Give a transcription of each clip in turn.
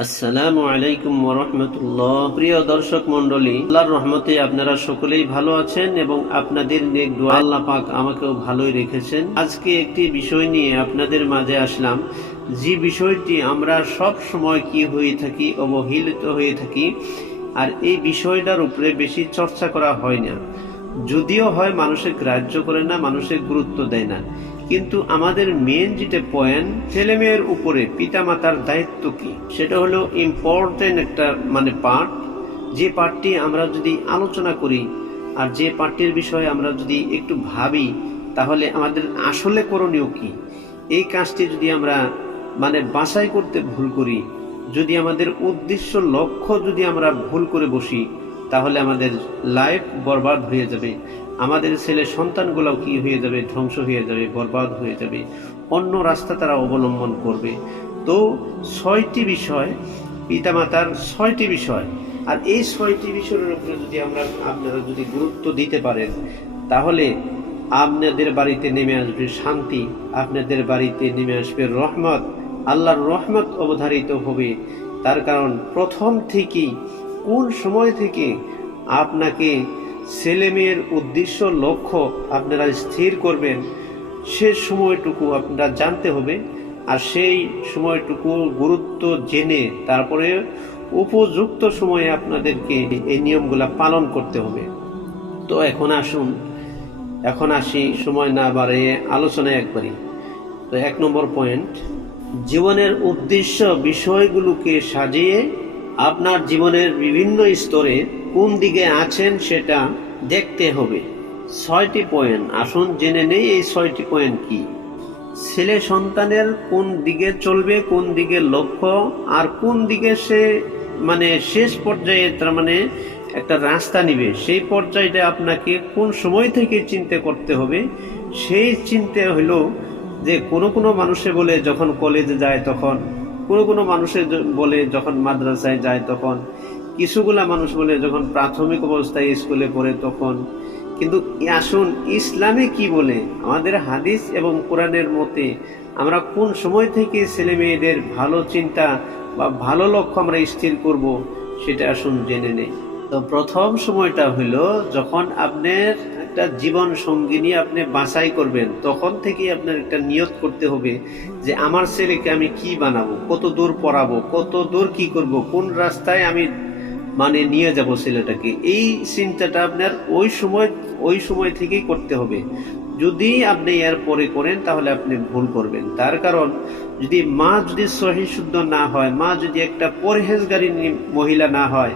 আসসালামু আলাইকুম ওরহমতুল্লাহ প্রিয় দর্শক মন্ডলী আল্লাহর রহমতে আপনারা সকলেই ভালো আছেন এবং আপনাদের আল্লাহ পাক আমাকেও ভালোই রেখেছেন। আজকে একটি বিষয় নিয়ে আপনাদের মাঝে আসলাম। যে বিষয়টি আমরা সব সময় কি হয়ে থাকি, অবহেলিত হয়ে থাকি, আর এই বিষয়টার উপরে বেশি চর্চা করা হয় না। যদিও হয়, মানুষের গ্রাহ্য করে না, মানুষের গুরুত্ব দেয় না। কিন্তু আমাদের মেন যেটা পয়েন্ট ছেলে মেয়ের উপরে পিতা মাতার দায়িত্ব কি? সেটা হলো ইম্পর্টেন্ট একটা মানে পার্ট যে পার্টটি আমরা যদি আলোচনা করি আর যে পার্টটির বিষয়ে আমরা যদি একটু ভাবি, তাহলে আমাদের আসলে করণীয় কি? এই কাজটি যদি আমরা মানে বাছাই করতে ভুল করি, যদি আমাদের উদ্দেশ্য লক্ষ্য যদি আমরা ভুল করে বসি তাহলে আমাদের লাইফ বরবাদ হয়ে যাবে। আমাদের ছেলে সন্তানগুলোও কি হয়ে যাবে? ধ্বংস হয়ে যাবে, বরবাদ হয়ে যাবে। অন্য রাস্তা তারা অবলম্বন করবে। তো ছয়টি বিষয়, পিতামাতার ছয়টি বিষয়। আর এই ছয়টি বিষয়ের উপরে যদি আমরা আপনারা যদি গুরুত্ব দিতে পারেন, তাহলে আপনাদের বাড়িতে নেমে আসবে শান্তি, আপনাদের বাড়িতে নেমে আসবে রহমত। আল্লাহর রহমত অবধারিত হবে। তার কারণ প্রথম থেকেই কোন সময় থেকে আপনাকে ছেলে মেয়ের উদ্দেশ্য, লক্ষ্য আপনারা স্থির করবেন, সে সময়টুকু আপনারা জানতে হবে আর সেই সময়টুকু গুরুত্ব জেনে তারপরে উপযুক্ত সময়ে আপনাদেরকে এই নিয়মগুলো পালন করতে হবে। তো এখন আসুন, এখন আসি সময় না বাড়িয়ে আলোচনায় একবারই। তো এক নম্বর পয়েন্ট, জীবনের উদ্দেশ্য বিষয়গুলোকে সাজিয়ে আপনার জীবনের বিভিন্ন স্তরে কোন দিকে আছেন সেটা দেখতে হবে। ছয়টি পয়েন্ট। আসুন জেনে নেই এই ছয়টি পয়েন্ট কি। ছেলে সন্তানের কোন দিকে চলবে, কোন দিকে লক্ষ্য, আর কোন দিকে সে মানে শেষ পর্যায়ে তার মানে একটা রাস্তা নিবে। সেই পর্যায়টা আপনাকে কোন সময় থেকে চিন্তা করতে হবে, সেই চিন্তা হলো যে কোনো কোনো মানুষে বলে যখন কলেজে যায় তখন কোনো কোনো মানুষের বলে যখন মাদ্রাসায় যায় তখন, কিছুগুলা মানুষ বলে যখন প্রাথমিক অবস্থায় স্কুলে পড়ে তখন, কিন্তু আসুন ইসলামে কি বলে? আমাদের হাদিস এবং কোরআনের মতে আমরা কোন সময় থেকে ছেলে মেয়েদের ভালো চিন্তা বা ভালো লক্ষ্য আমরা স্থির করব সেটা আসুন জেনে নেই। তো প্রথম সময়টা হলো যখন আপনার একটা জীবন নিয়ে আপনি বাছাই করবেন, তখন থেকেই আপনার একটা নিয়ত করতে হবে যে আমার ছেলেকে আমি কি বানাবো, কত দূর পড়াবো, কত দূর কি করব, কোন রাস্তায় আমি মানে নিয়ে যাব ছেলেটাকে। এই চিন্তাটা আপনার ওই সময় ওই সময় থেকেই করতে হবে। যদি আপনি এর পরে করেন, তাহলে আপনি ভুল করবেন। তার কারণ, যদি মা যদি সহি শুদ্ধ না হয়, মা যদি একটা পরহেজগারী মহিলা না হয়,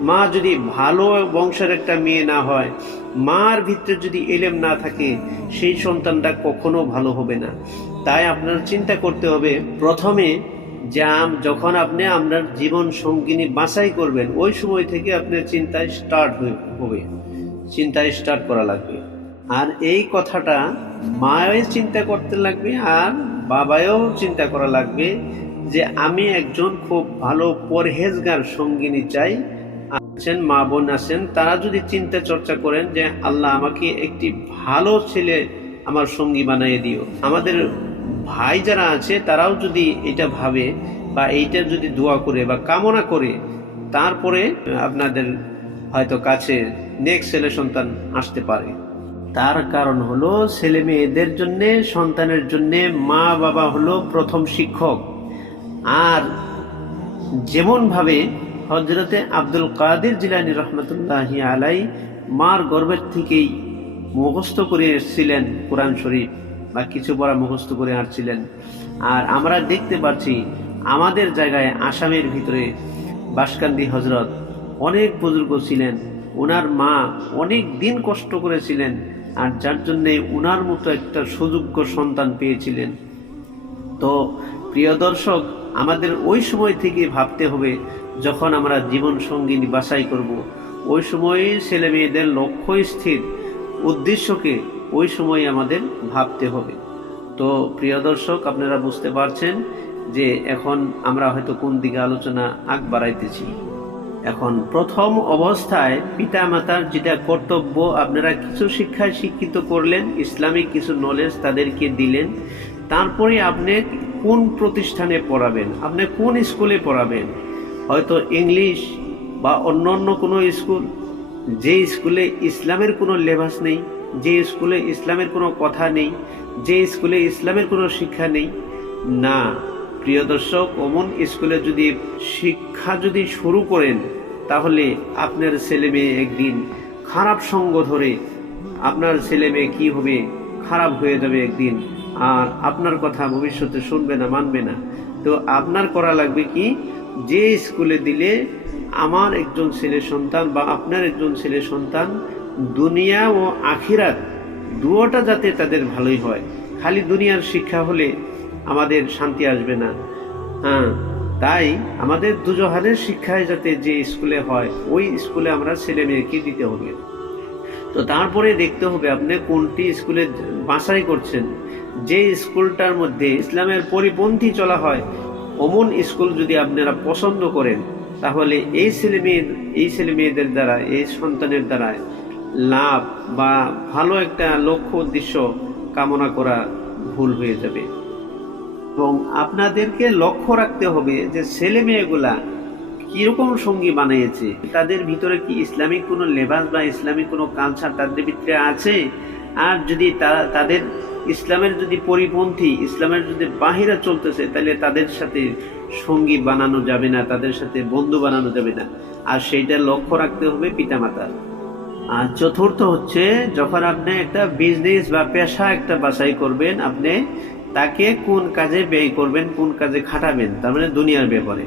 মা যদি ভালো বংশের একটা মেয়ে না হয়, মার ভিতরে যদি এলেম না থাকে, সেই সন্তানটা কখনো ভালো হবে না। তাই আপনার চিন্তা করতে হবে, প্রথমে যে আম- যখন আপনি আপনার জীবন সঙ্গিনী বাছাই করবেন, ওই সময় থেকে আপনার চিন্তায় স্টার্ট হবে। চিন্তায় স্টার্ট করা লাগবে। আর এই কথাটা মায়ের চিন্তা করতে লাগবে আর বাবায়ও চিন্তা করা লাগবে যে আমি একজন খুব ভালো পরহেজগার সঙ্গিনী চাই। আছেন, মা বোন আছেন, তারা যদি চিন্তা চর্চা করেন যে আল্লাহ আমাকে একটি ভালো ছেলে আমার সঙ্গী বানিয়ে দিও। আমাদের ভাই যারা আছে, তারাও যদি এটা ভাবে বা এইটা যদি দোয়া করে বা কামনা করে, তারপরে আপনাদের হয়তো কাছে নেক্সট ছেলে সন্তান আসতে পারে। তার কারণ হলো ছেলে মেয়েদের জন্য, সন্তানের জন্য মা বাবা হলো প্রথম শিক্ষক। আর যেমন ভাবে হজরতে আব্দুল কাদের জিলানি রহমতুল্লাহ আলাই মার গর্ভের থেকেই মুখস্থ করে এসেছিলেন কোরআন শরীফ বা কিছু পড়া মুখস্থ করে আসছিলেন। আর আমরা দেখতে পাচ্ছি আমাদের জায়গায় আসামের ভিতরে বাসকান্দি হজরত অনেক বুজুর্গ ছিলেন। ওনার মা অনেক দিন কষ্ট করেছিলেন। আর যার জন্যে উনার মতো একটা সুযোগ্য সন্তান পেয়েছিলেন। তো, প্রিয় দর্শক, আমাদের ওই সময় থেকে ভাবতে হবে, যখন আমরা জীবন সঙ্গী বাছাই করব। ওই সময়ে ছেলে মেয়েদের লক্ষ্য স্থির, উদ্দেশ্যকে ওই সময় আমাদের ভাবতে হবে। তো, প্রিয় দর্শক, আপনারা বুঝতে পারছেন যে এখন আমরা হয়তো কোন দিকে আলোচনা আগ বাড়াইতেছি। এখন প্রথম অবস্থায় পিতা মাতার যেটা কর্তব্য, আপনারা কিছু শিক্ষায় শিক্ষিত করলেন, ইসলামিক কিছু নলেজ তাদেরকে দিলেন, তারপরে আপনি কোন প্রতিষ্ঠানে পড়াবেন, আপনি কোন স্কুলে পড়াবেন? হয়তো ইংলিশ বা অন্য অন্য কোনো স্কুল যে স্কুলে ইসলামের কোনো লেবাস নেই, যে স্কুলে ইসলামের কোনো কথা নেই, যে স্কুলে ইসলামের কোনো শিক্ষা নেই, না। প্রিয় দর্শক, অমন স্কুলে যদি শিক্ষা যদি শুরু করেন, তাহলে আপনার ছেলে মেয়ে একদিন খারাপ সঙ্গ ধরে আপনার ছেলে মেয়ে কী হবে, খারাপ হয়ে যাবে একদিন। আর আপনার কথা ভবিষ্যতে শুনবে না, মানবে না। তো আপনার করা লাগবে কি, যে স্কুলে দিলে আমার একজন ছেলে সন্তান বা আপনার একজন ছেলে সন্তান দুনিয়া ও আখিরাত দুয়োটা যাতে তাদের ভালোই হয়। খালি দুনিয়ার শিক্ষা হলে আমাদের শান্তি আসবে না। হ্যাঁ তাই আমাদের দুজহারের শিক্ষায় যাতে যে স্কুলে হয়, ওই স্কুলে আমরা ছেলে মেয়েকে দিতে হবে। তো তারপরে দেখতে হবে আপনি কোনটি স্কুলে বাছাই করছেন। যে স্কুলটার মধ্যে ইসলামের পরিপন্থী চলা হয়, অমন স্কুল যদি আপনারা পছন্দ করেন, তাহলে এই ছেলে মেয়ে, এই ছেলে মেয়েদের দ্বারা, এই সন্তানের দ্বারা লাভ বা ভালো একটা লক্ষ্য, উদ্দেশ্য কামনা করা ভুল হয়ে যাবে। এবং আপনাদেরকে লক্ষ্য রাখতে হবে যে ছেলে মেয়েগুলা কীরকম সঙ্গী বানিয়েছে। তাদের ভিতরে কি ইসলামিক কোনো লেবাস বা ইসলামিক কোনো কালচার তাদের ভিতরে আছে? আর যদি তারা তাদের ইসলামের যদি পরিপন্থী, ইসলামের যদি বাহিরে চলতেছে, তাহলে তাদের সাথে সঙ্গী বানানো যাবে না, তাদের সাথে বন্ধু বানানো যাবে না। আর সেইটা লক্ষ্য রাখতে হবে পিতামাতার। আর চতুর্থ হচ্ছে, যখন আপনি একটা বিজনেস বা পেশা একটা বাছাই করবেন, আপনি তাকে কোন কাজে ব্যয় করবেন, কোন কাজে খাটাবেন, তার মানে দুনিয়ার ব্যাপারে।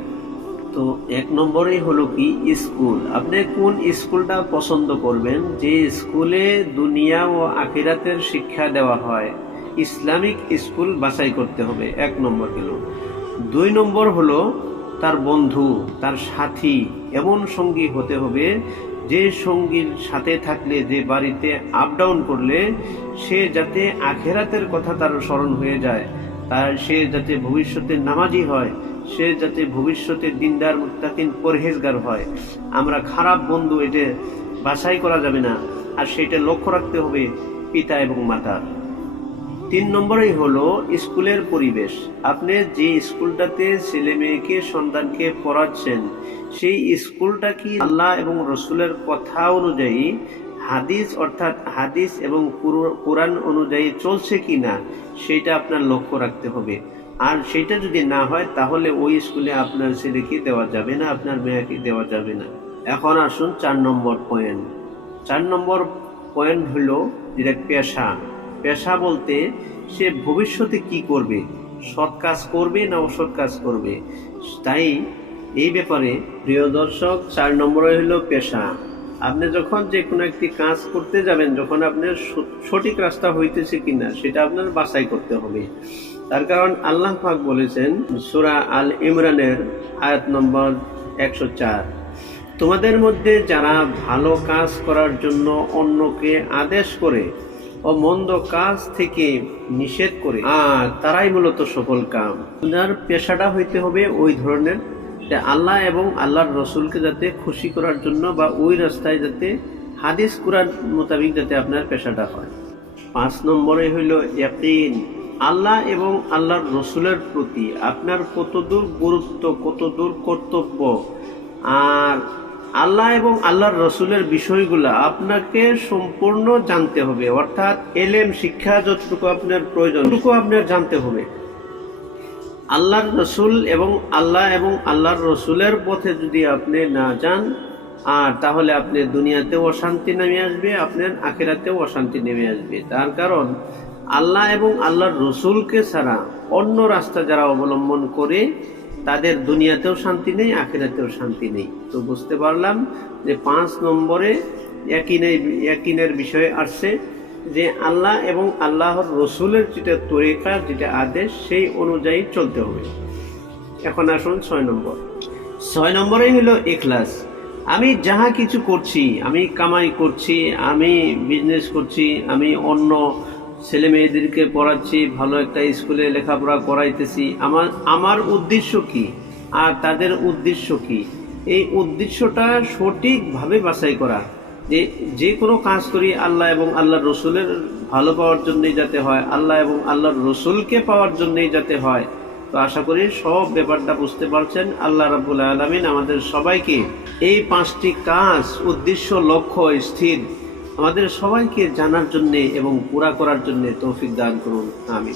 তো এক নম্বরেই হলো কি? স্কুল। আপনি কোন স্কুলটা পছন্দ করবেন? যে স্কুলে দুনিয়া ও আখিরাতের শিক্ষা দেওয়া হয়, ইসলামিক স্কুল বাছাই করতে হবে। এক নম্বর গেল দুই নম্বর হলো তার বন্ধু, তার সাথী, এমন সঙ্গী হতে হবে যে সঙ্গীর সাথে থাকলে, যে বাড়িতে আপ ডাউন করলে, সে যাতে আখেরাতের কথা তার স্মরণ হয়ে যায়, তার সে যাতে ভবিষ্যতে নামাজি হয়, সে যাতে ভবিষ্যতে দিনদার মুক্তাকিন পরহেজগার হয়। আমরা খারাপ বন্ধু, এটা বাছাই করা যাবে না। আর সেটা লক্ষ্য রাখতে হবে পিতা এবং মাতার তিন নম্বরেই হলো স্কুলের পরিবেশ। আপনি যে স্কুলটাতে ছেলে মেয়েকে, সন্তানকে পড়াচ্ছেন, সেই স্কুলটা কি আল্লাহ এবং রসুলের কথা অনুযায়ী হাদিস, অর্থাৎ হাদিস এবং কুর- কোরআন অনুযায়ী চলছে কি না সেটা আপনার লক্ষ্য রাখতে হবে। আর সেটা যদি না হয়, তাহলে ওই স্কুলে আপনার ছেলেকে দেওয়া যাবে না, আপনার মেয়েকে দেওয়া যাবে না। এখন আসুন চার নম্বর পয়েন্ট চার নম্বর পয়েন্ট হলো যেটা পেশা পেশা বলতে সে ভবিষ্যতে কি করবে? সৎ কাজ করবে না অসৎ কাজ করবে? তাই এই ব্যাপারে প্রিয় দর্শক, চার নম্বরে হলো পেশা। আপনি যখন যে কোনো একটি কাজ করতে যাবেন, যখন আপনার সঠিক রাস্তা হইতেছে কিনা, সেটা আপনার বাছাই করতে হবে। তার কারণ আল্লাহ পাক বলেছেন, সূরা আল ইমরানের আয়াত নম্বর একশো চার, তোমাদের মধ্যে যারা ভালো কাজ করার জন্য অন্যকে আদেশ করে ও মন্দ কাজ থেকে নিষেধ করে। আর তারাই মূলত সফল কাম। আপনার পেশাটা হইতে হবে ওই ধরনের যে আল্লাহ এবং আল্লাহর রসুলকে যাতে খুশি করার জন্য বা ওই রাস্তায় যাতে হাদিস কুরান মোতাবিক যাতে আপনার পেশাটা হয়। পাঁচ নম্বরে হইল ইয়াকিন। আল্লাহ এবং আল্লাহর রসুলের প্রতি আপনার কতদূর গুরুত্ব, কতদূর কর্তব্য? আর আল্লাহ এবং আল্লাহর রসুলের বিষয়গুলো আপনাকে সম্পূর্ণ জানতে হবে। অর্থাৎ এলেম, শিক্ষা যতটুকু আপনার প্রয়োজন ততটুকু আপনার জানতে হবে। আল্লাহর রসুল এবং আল্লাহ এবং আল্লাহর রসুলের পথে যদি আপনি না যান, আর তাহলে আপনি দুনিয়াতেও অশান্তি নেমে আসবে, আপনার আখেরাতেও অশান্তি নেমে আসবে। তার কারণ আল্লাহ এবং আল্লাহর রসুলকে ছাড়া অন্য রাস্তা যারা অবলম্বন করে, তাদের দুনিয়াতেও শান্তি নেই, আখেরাতেও শান্তি নেই। তো বুঝতে পারলাম যে পাঁচ নম্বরে একিনের একিনের বিষয়ে আসছে যে আল্লাহ এবং আল্লাহর রসুলের যেটা তরিকা, যেটা আদেশ, সেই অনুযায়ী চলতে হবে। এখন আসুন ছয় নম্বর। ছয় নম্বরেই হলো এখলাস আমি যাহা কিছু করছি, আমি কামাই করছি, আমি বিজনেস করছি, আমি অন্য ছেলে মেয়েদেরকে পড়াচ্ছি, ভালো একটা স্কুলে লেখাপড়া করাইতেছি। আমার আমার উদ্দেশ্য কি? আর তাদের উদ্দেশ্য কি? এই উদ্দেশ্যটা সঠিকভাবে বাছাই করা। যে যে কোনো কাজ করি আল্লাহ এবং আল্লাহর রসুলের ভালো পাওয়ার জন্যই যাতে হয়, আল্লাহ এবং আল্লাহর রসুলকে পাওয়ার জন্যই যাতে হয়। তো আশা করি সব ব্যাপারটা বুঝতে পারছেন। আল্লাহ রাবুল আলমিন আমাদের সবাইকে এই পাঁচটি কাজ, উদ্দেশ্য, লক্ষ্য স্থির আমাদের সবাইকে জানার জন্যে এবং পুরা করার জন্যে তৌফিক দান করুন। আমি